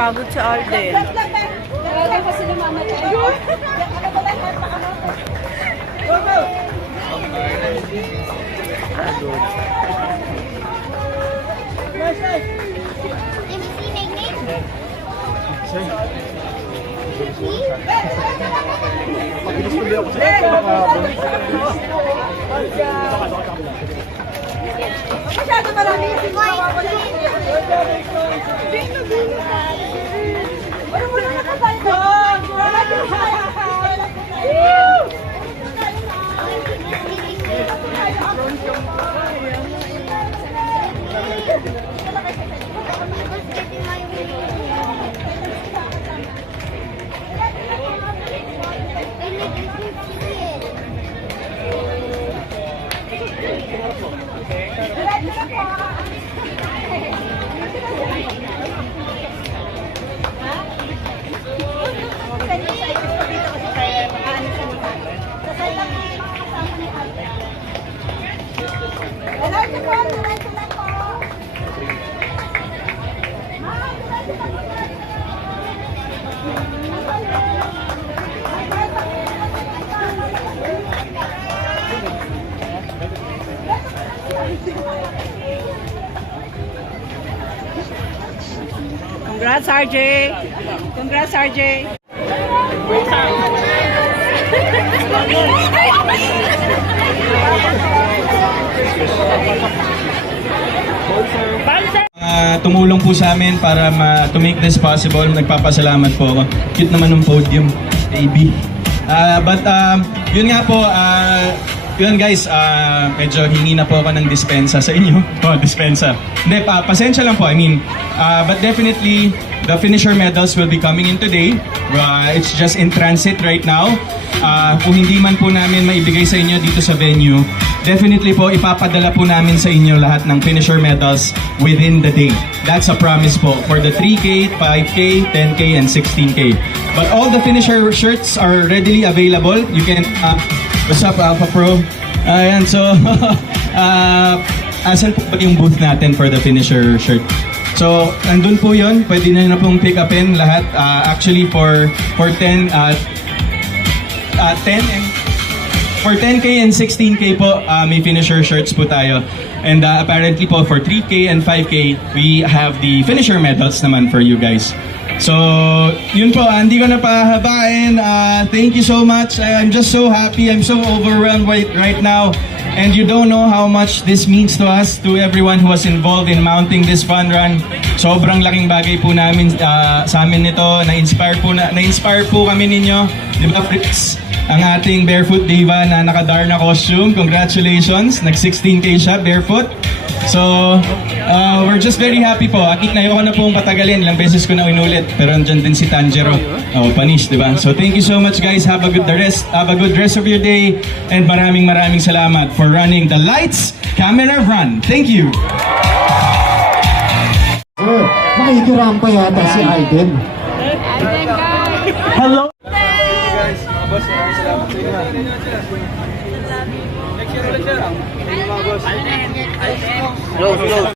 Napagod si Alden. Talaga kasi lumamatay. Go, go! Nice, nice! Did we see Nate Nate? See? Masyado marami kasi mawawala. Ano mo na nakabaldo? Wala din Diretso Congrats, RJ! Congrats, RJ! Ah, tumulong po sa amin para ma to make this possible. Nagpapasalamat po ako. Cute naman ng podium, baby. Ah, but um, yun nga po, ah, yun guys, ah, medyo hingi na po ako ng dispensa sa inyo. Oh, dispensa. Hindi, pa, pasensya lang po. I mean, ah, but definitely, the finisher medals will be coming in today. Ah, it's just in transit right now. Ah, kung hindi man po namin maibigay sa inyo dito sa venue, definitely po ipapadala po namin sa inyo lahat ng finisher medals within the day. That's a promise po for the 3K, 5K, 10K, and 16K. But all the finisher shirts are readily available. You can, uh, what's up Alpha Pro? Ayan, so, uh, asan po ba yung booth natin for the finisher shirt? So, andun po yun. Pwede na na pong pick upin lahat. Uh, actually, for for 10, uh, uh, 10 and for 10k and 16k po, uh, may finisher shirts po tayo. And uh, apparently po for 3k and 5k, we have the finisher medals naman for you guys. So, yun po, hindi ko na pahabain. Uh, thank you so much. I'm just so happy. I'm so overwhelmed right, right now. And you don't know how much this means to us, to everyone who was involved in mounting this fun run. Sobrang laking bagay po namin ah, sa amin nito. Na-inspire po, na, na-inspire po kami ninyo. Di ba, Fritz? Ang ating barefoot diva na naka-Darna costume. Congratulations. Nag-16k siya, barefoot. So, uh, we're just very happy po. Akit na ayoko na pong patagalin. Ilang beses ko na inulit. Pero andyan din si Tanjero. Oh, panis, di ba? So, thank you so much guys. Have a good the rest. Have a good rest of your day. And maraming maraming salamat for running the lights, camera, run. Thank you. Eh, makikirampa yata si Aiden. Hello boss. Maraming salamat sa inyo. Next year ulit, sir. Ayun na, mga boss. Close, close.